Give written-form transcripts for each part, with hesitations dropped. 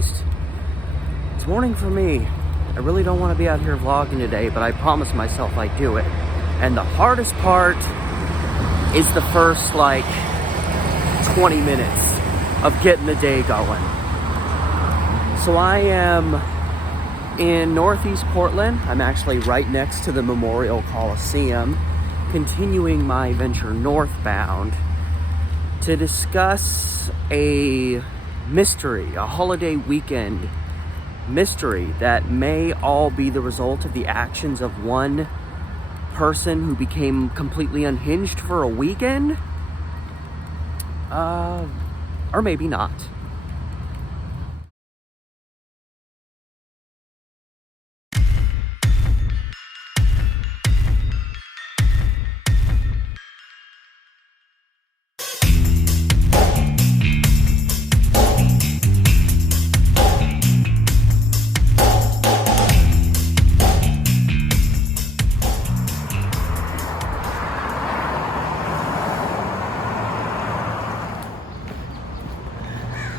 least it's morning for me. I really don't want to be out here vlogging today, but I promised myself I'd do it. And the hardest part is the first, 20 minutes of getting the day going. So I am in Northeast Portland. I'm actually right next to the Memorial Coliseum, continuing my venture northbound to discuss a mystery, a holiday weekend mystery that may all be the result of the actions of one person who became completely unhinged for a weekend, or maybe not.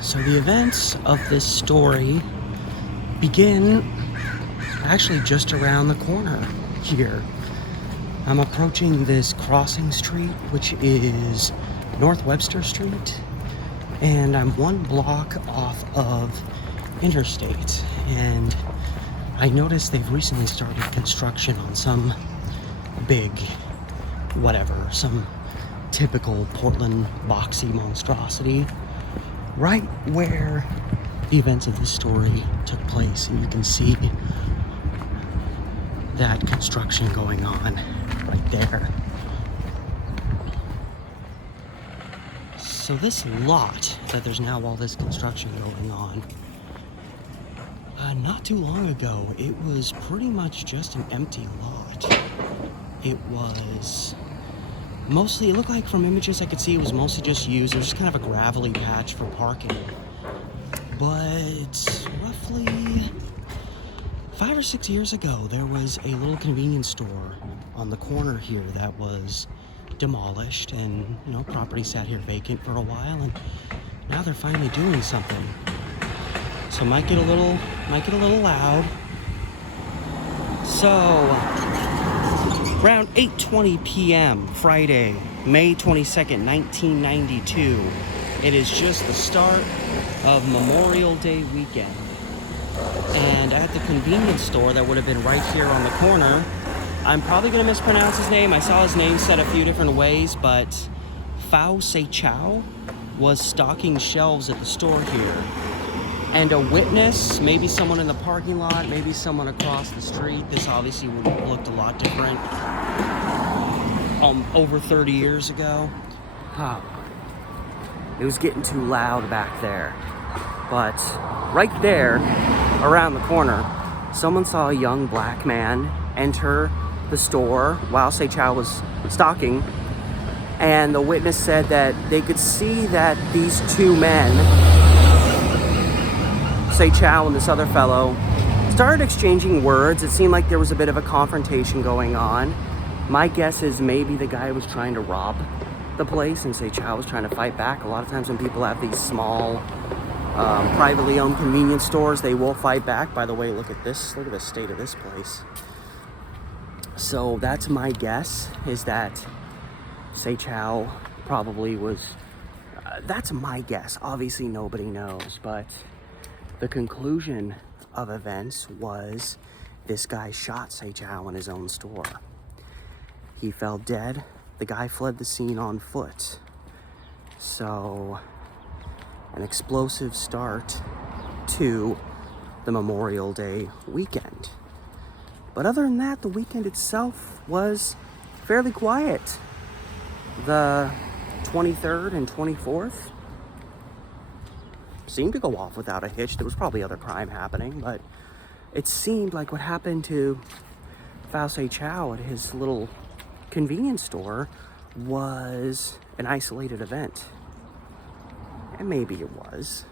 So the events of this story begin actually just around the corner here. I'm approaching this crossing street, which is North Webster Street, and I'm one block off of Interstate, and I noticed they've recently started construction on some big some typical Portland boxy monstrosity right where the events of this story took place, and you can see that construction going on right there. So this lot that there's now all this construction going on, not too long ago it was pretty much just an empty lot. It was mostly, it looked like from images I could see, it was mostly just used. It was just kind of a gravelly patch for parking. But roughly 5 or 6 years ago, there was a little convenience store on the corner here that was demolished, and property sat here vacant for a while, and now they're finally doing something. So might get a little loud. So around 8:20 p.m. Friday, May 22nd, 1992. It is just the start of Memorial Day weekend. And at the convenience store that would have been right here on the corner, I'm probably going to mispronounce his name. I saw his name said a few different ways, but Fao Se Chow was stocking shelves at the store here. And a witness, maybe someone in the parking lot, maybe someone across the street. This obviously would have looked a lot different over 30 years ago. It was getting too loud back there. But right there, around the corner, someone saw a young black man enter the store while Se Chow was stocking. And the witness said that they could see that these two men, Se Chow and this other fellow, started exchanging words. It seemed like there was a bit of a confrontation going on. My guess is maybe the guy was trying to rob the place and Se Chow was trying to fight back. A lot of times when people have these small, privately owned convenience stores, they will fight back. By the way, look at this. Look at the state of this place. So that's my guess, is that Se Chow probably was... that's my guess. Obviously, nobody knows, but the conclusion of events was this guy shot Se Chow in his own store. He fell dead. The guy fled the scene on foot. So, an explosive start to the Memorial Day weekend. But other than that, the weekend itself was fairly quiet. The 23rd and 24th seemed to go off without a hitch. There was probably other crime happening, but it seemed like what happened to Fao Se Chow at his little convenience store was an isolated event. And maybe it was.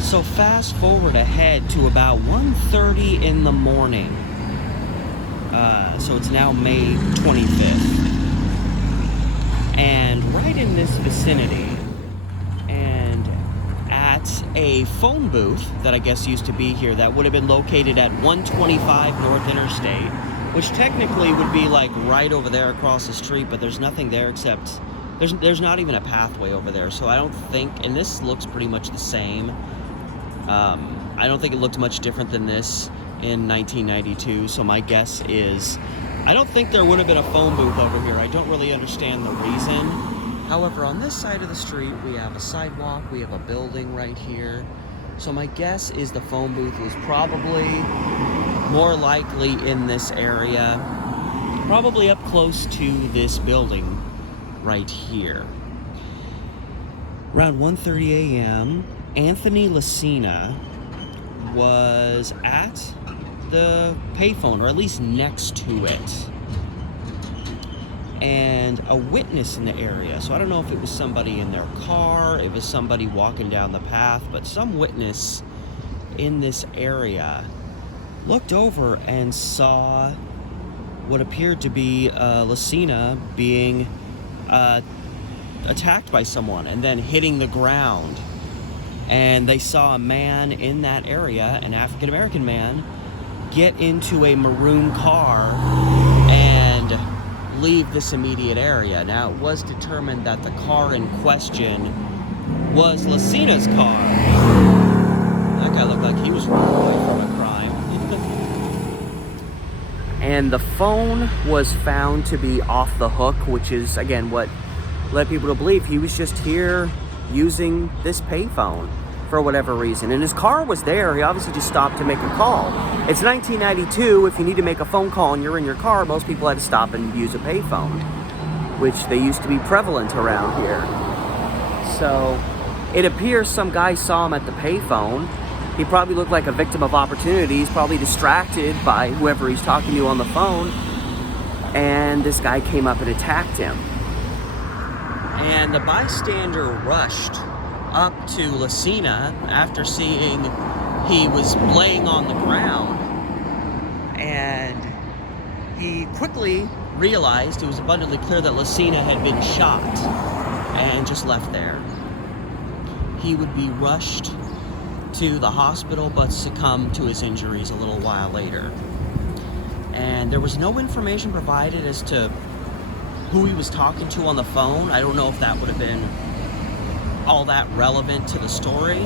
So fast forward ahead to about 1:30 in the morning. So it's now May 25th. And right in this vicinity, and at a phone booth that I guess used to be here that would have been located at 125 North Interstate, which technically would be like right over there across the street, but there's nothing there except there's not even a pathway over there. So I don't think, and this looks pretty much the same. I don't think it looked much different than this in 1992. So my guess is, I don't think there would have been a phone booth over here. I don't really understand the reason. However, on this side of the street, we have a sidewalk, we have a building right here. So my guess is the phone booth was probably more likely in this area, probably up close to this building right here. Around 1:30 a.m., Anthony Lucina was at the payphone, or at least next to it, and a witness in the area. So I don't know if it was somebody in their car, if it was somebody walking down the path, but some witness in this area looked over and saw what appeared to be Lucina being attacked by someone and then hitting the ground. And they saw a man in that area, an African-American man, get into a maroon car and leave this immediate area. Now, it was determined that the car in question was Lucina's car. That guy looked like he was running away from a crime. And the phone was found to be off the hook, which is, again, what led people to believe he was just here using this payphone for whatever reason. And his car was there. He obviously just stopped to make a call. It's 1992. If you need to make a phone call and you're in your car, most people had to stop and use a payphone, which they used to be prevalent around here. So it appears some guy saw him at the payphone. He probably looked like a victim of opportunity. He's probably distracted by whoever he's talking to on the phone. And this guy came up and attacked him. And the bystander rushed up to Lucina after seeing he was laying on the ground, and he quickly realized it was abundantly clear that Lucina had been shot and just left there. He would be rushed to the hospital but succumbed to his injuries a little while later. And there was no information provided as to who he was talking to on the phone. I don't know if that would have been all that relevant to the story.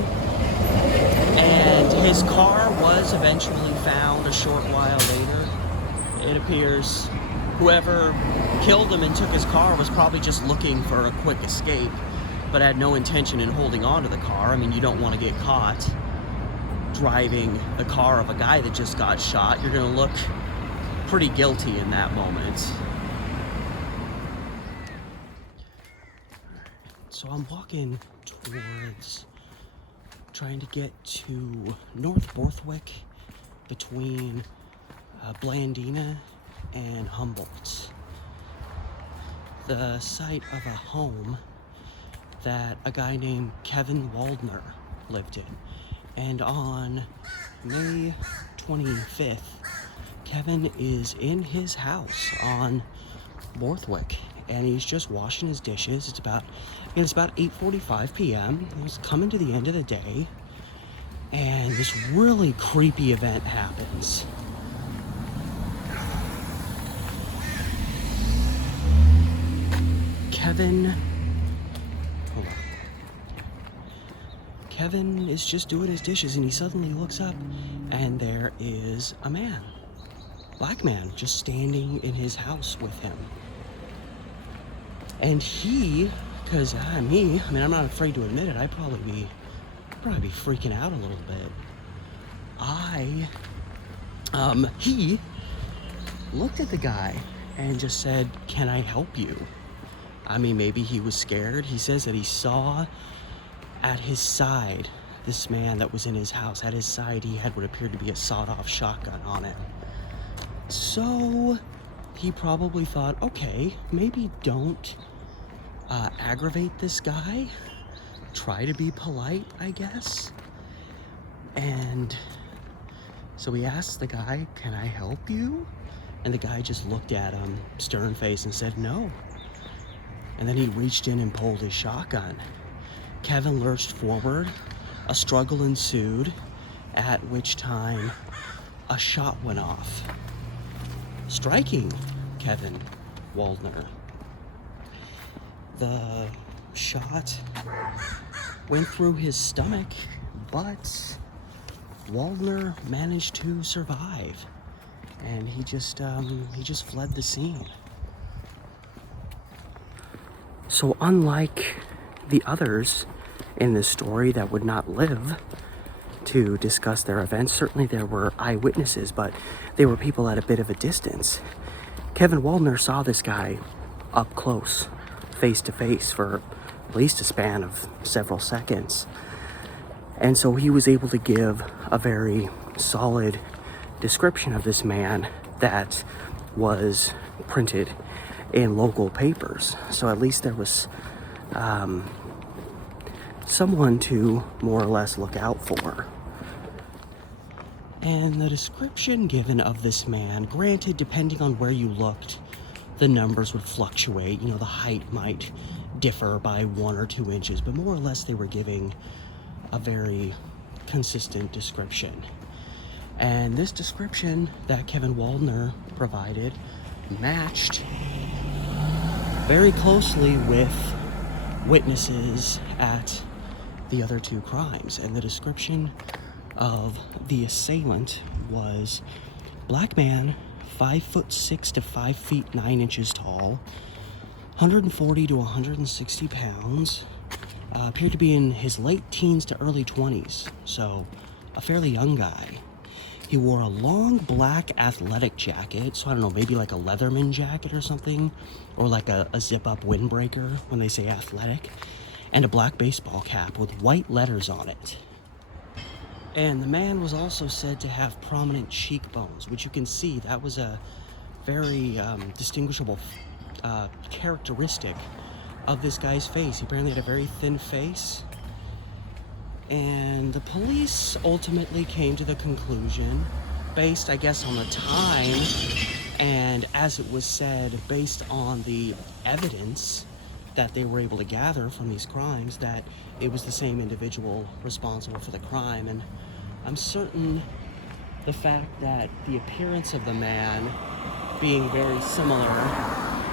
And his car was eventually found a short while later. It appears whoever killed him and took his car was probably just looking for a quick escape, but had no intention in holding on to the car. I mean, you don't want to get caught driving the car of a guy that just got shot. You're going to look pretty guilty in that moment. So I'm walking towards trying to get to North Borthwick between Blandina and Humboldt, the site of a home that a guy named Kevin Waldner lived in. And on May 25th, Kevin is in his house on Borthwick, and he's just washing his dishes. It's about 8:45 p.m. He's coming to the end of the day, and this really creepy event happens. Kevin is just doing his dishes, and he suddenly looks up, and there is a man, black man, just standing in his house with him. And he, because I'm not afraid to admit it, I'd probably be freaking out a little bit. He looked at the guy and just said, "Can I help you?" I mean, maybe he was scared. He says that he saw at his side, this man that was in his house, at his side, he had what appeared to be a sawed-off shotgun on him. So he probably thought, okay, maybe don't aggravate this guy. Try to be polite, I guess. And so he asks the guy, "Can I help you?" And the guy just looked at him, stern-faced, and said no. And then he reached in and pulled his shotgun. Kevin lurched forward. A struggle ensued, at which time a shot went off, striking Kevin Waldner. The shot went through his stomach, but Waldner managed to survive, and he just fled the scene. So unlike the others in this story that would not live to discuss their events, certainly there were eyewitnesses, but they were people at a bit of a distance. Kevin Waldner saw this guy up close, face to face, for at least a span of several seconds. And so he was able to give a very solid description of this man that was printed in local papers. So at least there was someone to more or less look out for. And the description given of this man, granted, depending on where you looked, the numbers would fluctuate. You know, the height might differ by 1 or 2 inches, but more or less they were giving a very consistent description. And this description that Kevin Waldner provided matched very closely with witnesses at the other 2 crimes. And the description of the assailant was black man, 5'6" to 5'9" tall, 140 to 160 pounds, appeared to be in his late teens to early 20s, so a fairly young guy. He wore a long black athletic jacket, so I don't know, maybe like a Leatherman jacket or something, or like a zip-up windbreaker when they say athletic, and a black baseball cap with white letters on it. And the man was also said to have prominent cheekbones, which you can see that was a very distinguishable characteristic of this guy's face. He apparently had a very thin face. And the police ultimately came to the conclusion, based, I guess, on the time, and as it was said, based on the evidence that they were able to gather from these crimes, that it was the same individual responsible for the crime. And I'm certain the fact that the appearance of the man being very similar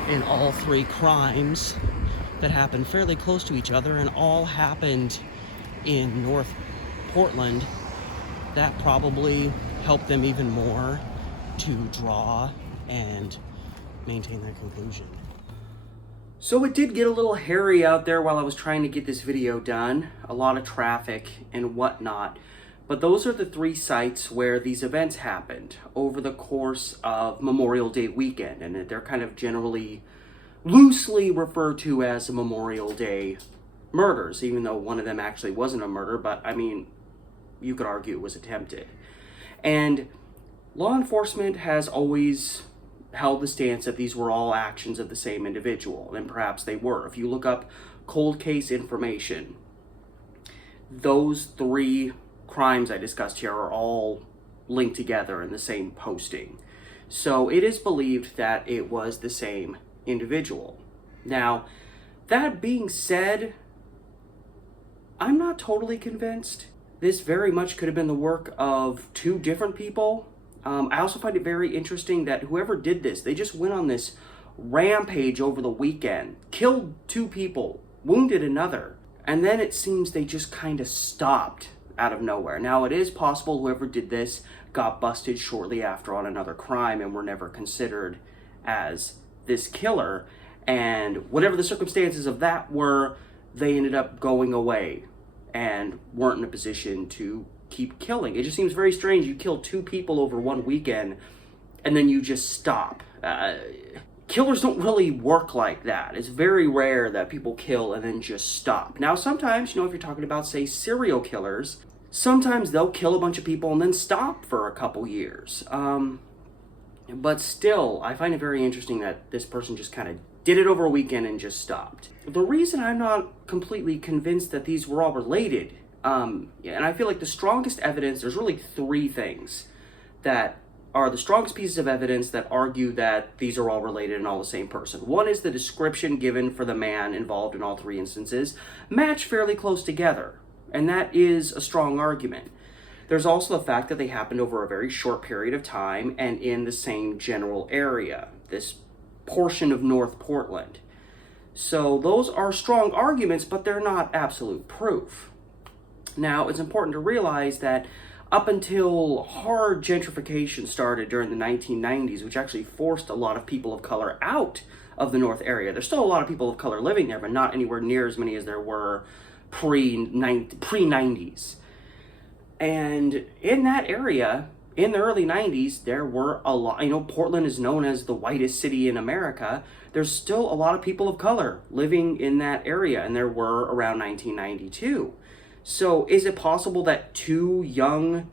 in all 3 crimes that happened fairly close to each other and all happened in North Portland, that probably helped them even more to draw and maintain that conclusion. So it did get a little hairy out there while I was trying to get this video done. A lot of traffic and whatnot. But those are the 3 sites where these events happened over the course of Memorial Day weekend. And they're kind of generally loosely referred to as Memorial Day murders, even though one of them actually wasn't a murder, but I mean, you could argue it was attempted. And law enforcement has always held the stance that these were all actions of the same individual, and perhaps they were. If you look up cold case information, those 3 crimes I discussed here are all linked together in the same posting. So it is believed that it was the same individual. Now, that being said, I'm not totally convinced. This very much could have been the work of 2 different people. I also find it very interesting that whoever did this, they just went on this rampage over the weekend, killed 2 people, wounded another, and then it seems they just kind of stopped out of nowhere. Now, it is possible whoever did this got busted shortly after on another crime and were never considered as this killer, and whatever the circumstances of that were, they ended up going away and weren't in a position to keep killing. It just seems very strange. You kill 2 people over one weekend and then you just stop. Killers don't really work like that. It's very rare that people kill and then just stop. Now, sometimes, you know, if you're talking about, say, serial killers, sometimes they'll kill a bunch of people and then stop for a couple years. But still, I find it very interesting that this person just kind of did it over a weekend and just stopped. The reason I'm not completely convinced that these were all related, and I feel like the strongest evidence, there's really 3 things that are the strongest pieces of evidence that argue that these are all related and all the same person. One is the description given for the man involved in all three instances match fairly close together, and that is a strong argument. There's also the fact that they happened over a very short period of time and in the same general area, this portion of North Portland. So those are strong arguments, but they're not absolute proof. Now, it's important to realize that up until hard gentrification started during the 1990s, which actually forced a lot of people of color out of the North area. There's still a lot of people of color living there, but not anywhere near as many as there were pre-90s. And in that area, in the early 90s, there were a lot, Portland is known as the whitest city in America. There's still a lot of people of color living in that area, and there were around 1992. So is it possible that two young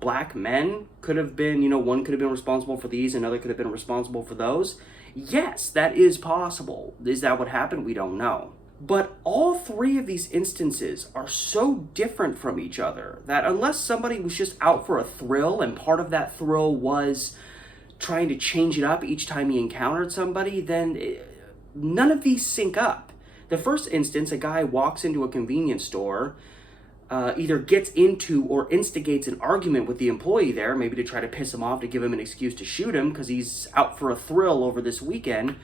black men could have been, one could have been responsible for these, another could have been responsible for those? Yes, that is possible. Is that what happened? We don't know. But all three of these instances are so different from each other that unless somebody was just out for a thrill and part of that thrill was trying to change it up each time he encountered somebody, then none of these sync up. The first instance, a guy walks into a convenience store, either gets into or instigates an argument with the employee there, maybe to try to piss him off, to give him an excuse to shoot him because he's out for a thrill over this weekend.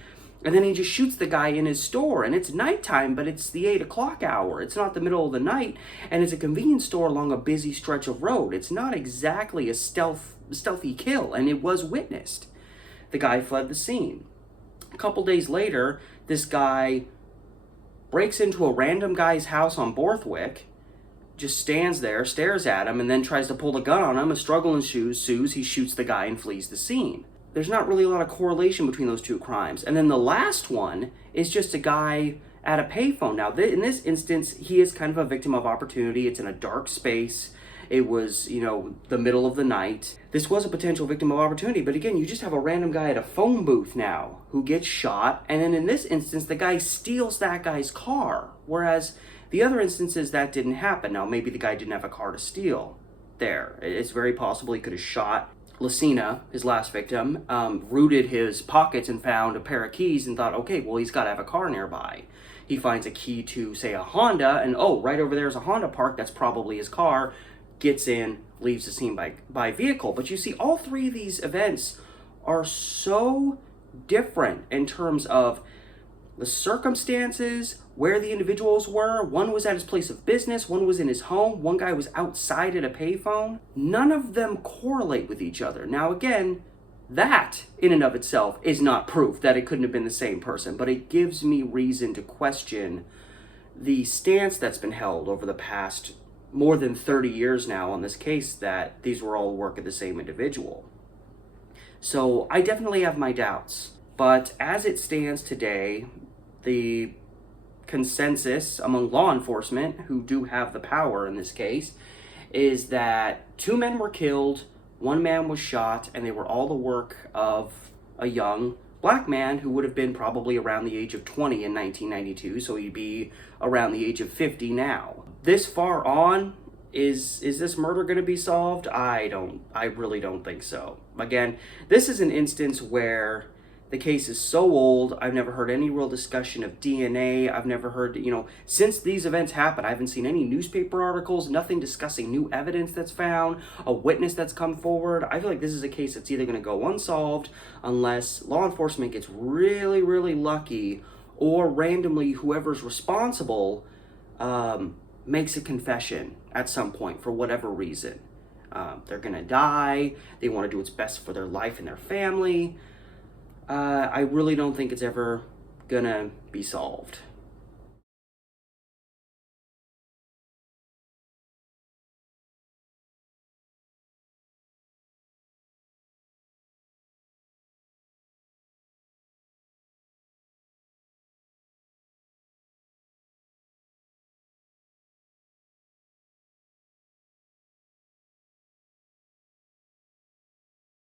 And then he just shoots the guy in his store, and it's nighttime, but it's the 8 o'clock hour. It's not the middle of the night, and it's a convenience store along a busy stretch of road. It's not exactly a stealthy kill, and it was witnessed. The guy fled the scene. A couple days later, this guy breaks into a random guy's house on Borthwick, just stands there, stares at him, and then tries to pull the gun on him. A struggle ensues. He shoots the guy and flees the scene. There's not really a lot of correlation between those two crimes. And then the last one is just a guy at a payphone. Now, in this instance, he is kind of a victim of opportunity. It's in a dark space. It was, the middle of the night. This was a potential victim of opportunity. But again, you just have a random guy at a phone booth now who gets shot. And then in this instance, the guy steals that guy's car. Whereas the other instances, that didn't happen. Now, maybe the guy didn't have a car to steal there. It's very possible he could have shot Lucina, his last victim, rooted his pockets and found a pair of keys and thought, okay, well, he's got to have a car nearby. He finds a key to, say, a Honda, and right over there is a Honda parked. That's probably his car. Gets in, leaves the scene by vehicle. But you see, all three of these events are so different in terms of the circumstances, where the individuals were. One was at his place of business, one was in his home, one guy was outside at a payphone. None of them correlate with each other. Now again, that in and of itself is not proof that it couldn't have been the same person, but it gives me reason to question the stance that's been held over the past more than 30 years now on this case, that these were all work of the same individual. So I definitely have my doubts, but as it stands today, the consensus among law enforcement, who do have the power in this case, is that 2 men were killed, 1 man was shot, and they were all the work of a young black man who would have been probably around the age of 20 in 1992, so he'd be around the age of 50 now. This far on, is this murder going to be solved? I really don't think so. Again, this is an instance where the case is so old. I've never heard any real discussion of DNA. I've never heard, since these events happened, I haven't seen any newspaper articles, nothing discussing new evidence that's found, a witness that's come forward. I feel like this is a case that's either going to go unsolved unless law enforcement gets really, really lucky, or randomly whoever's responsible makes a confession at some point for whatever reason. They're going to die. They want to do what's best for their life and their family. I really don't think it's ever gonna be solved.